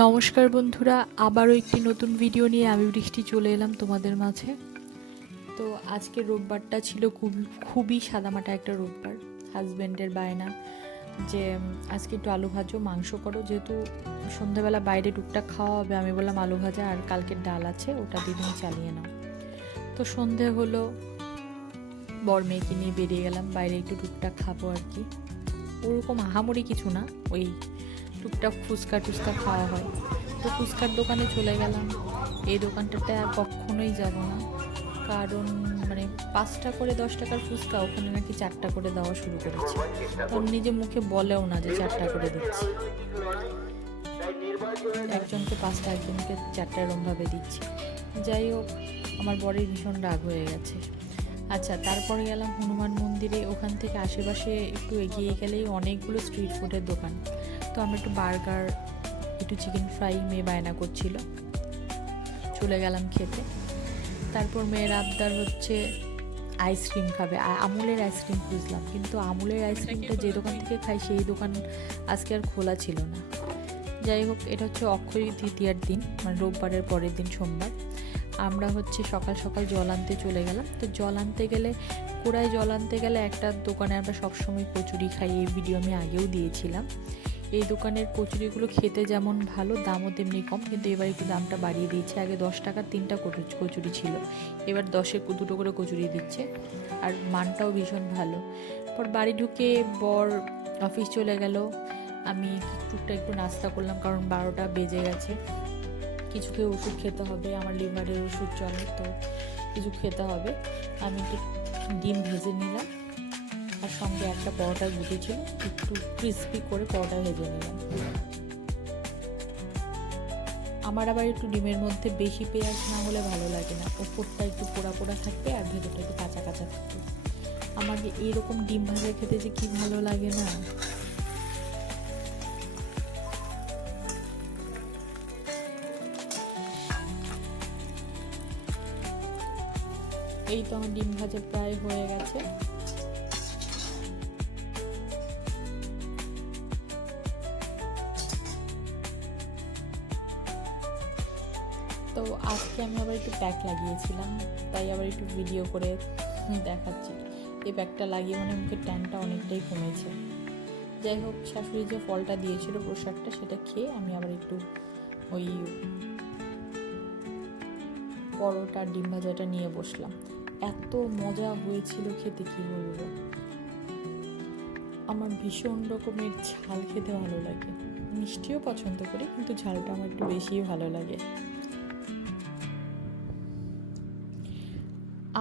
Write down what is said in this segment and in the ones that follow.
নমস্কার বন্ধুরা, আবারও একটি নতুন ভিডিও নিয়ে আমি বৃষ্টি চলে এলাম তোমাদের মাঝে। তো আজকের রোববারটা ছিল খুবই সাদামাটা একটা রোববার। হাজব্যান্ডের বায়না যে আজকে একটু আলু ভাজো, মাংস করো, যেহেতু সন্ধ্যাবেলা বাইরে টুকটাক খাওয়া হবে। আমি বললাম আলু ভাজা আর কালকের ডাল আছে, ওটা দিয়ে তুমি চালিয়ে নাও। তো সন্ধে হলো, বর মেয়েকে নিয়ে বেরিয়ে গেলাম বাইরে, একটু টুকটাক খাবো আর কি। ওরকম আহামরি কিছু না, ওই টুকটাক ফুচকা টুচকা খাওয়া হয়। তো ফুচকার দোকানে চলে গেলাম। এই দোকানটাতে আর কখনোই যাব না, কারণ মানে 5টা করে 10 টাকার ফুচকা, ওখানে নাকি 4টা করে দেওয়া শুরু করেছে। কারণ নিজে মুখে বলেও না যে 4টা করে দিচ্ছি, একজনকে 5টা একজনকে 4টা এরমভাবে দিচ্ছি। যাই হোক, আমার বরের ভীষণ রাগ হয়ে গেছে। আচ্ছা, তারপরে গেলাম হনুমান মন্দিরে। ওখান থেকে আশেপাশে একটু এগিয়ে গেলেই অনেকগুলো স্ট্রিট ফুডের দোকান। তো আমরা একটু বার্গার, একটু চিকেন ফ্রাই, মেয়ে বায়না করছিল, চলে গেলাম খেতে। তারপর মেয়ের আবদার হচ্ছে আইসক্রিম খাবে, আমুলের আইসক্রিম খুঁজলাম, কিন্তু আমুলের আইসক্রিমটা যে দোকান থেকে খাই সেই দোকান আজকে আর খোলা ছিল না। যাই হোক, এটা হচ্ছে অক্ষয় তৃতীয়ার দিন, মানে রোববারের পরের দিন সোমবার। আমরা হচ্ছে সকাল সকাল জল আনতে চলে গেলাম। তো জল আনতে গেলে, কোড়ায় জল আনতে গেলে একটা দোকানে আমরা সবসময় কচুরি খাই, এই ভিডিও আমি আগেও দিয়েছিলাম। এই দোকানের কচুরিগুলো খেতে যেমন ভালো, দামও তেমনি কম, কিন্তু এবার একটু দামটা বাড়িয়ে দিয়েছে। আগে 10 টাকার 3টা কচুরি ছিল, এবার 10-এ 2টো করে কচুরি দিচ্ছে, আর মানটাও ভীষণ ভালো। পর বাড়ি ঢুকে বর অফিস চলে গেল। আমি টুকটা একটু নাস্তা করলাম, কারণ 12টা বেজে গেছে। কিছু খেয়ে ওষুধ খেতে হবে, আমার লিভারের ওষুধ চলে, তো কিছু খেতে হবে। আমি একটু ডিম ভেজে নিলাম, আর সঙ্গে একটা পরোটা গুঁড়ো ছিল, একটু ক্রিস্পি করে পরোটা ভেজে নিলাম। আমার আবার একটু ডিমের মধ্যে বেশি পেঁয়াজ না হলে ভালো লাগে না, ওপরটা একটু পোড়া পোড়া থাকবে আর ভেতরটা একটু কাঁচা কাঁচা থাকবে। আমাকে এইরকম ডিম ভাজা খেতে যে কি ভালো লাগে না। এই তো আমার ডিম ভাজা প্রায় হয়ে গেছে। তো আজকে আমি আবার একটু প্যাক লাগিয়েছিলাম, তাই আবার একটু ভিডিও করে দেখাচ্ছি। এই প্যাকটা লাগিয়ে মানে মুখের ট্যানটা অনেকটাই কমেছে। যাই হোক, শাশুড়ি যে ফলটা দিয়েছিল প্রসাদটা, সেটা খেয়ে আমি আবার একটু ওই পরোটা ডিম ভাজাটা নিয়ে বসলাম। এত মজা হয়েছিল খেতে, কি বলবো। আমার ভীষণ রকমের ঝাল খেতে ভালো লাগে, মিষ্টিও পছন্দ করি, কিন্তু ঝালটা আমার একটু বেশিই ভালো লাগে।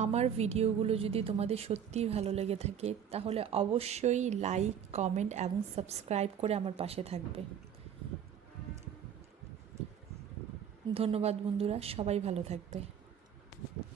আমার ভিডিওগুলো যদি তোমাদের সত্যিই ভালো লেগে থাকে, তাহলে অবশ্যই লাইক, কমেন্ট এবং সাবস্ক্রাইব করে আমার পাশে থাকবে। ধন্যবাদ বন্ধুরা, সবাই ভালো থাকবে।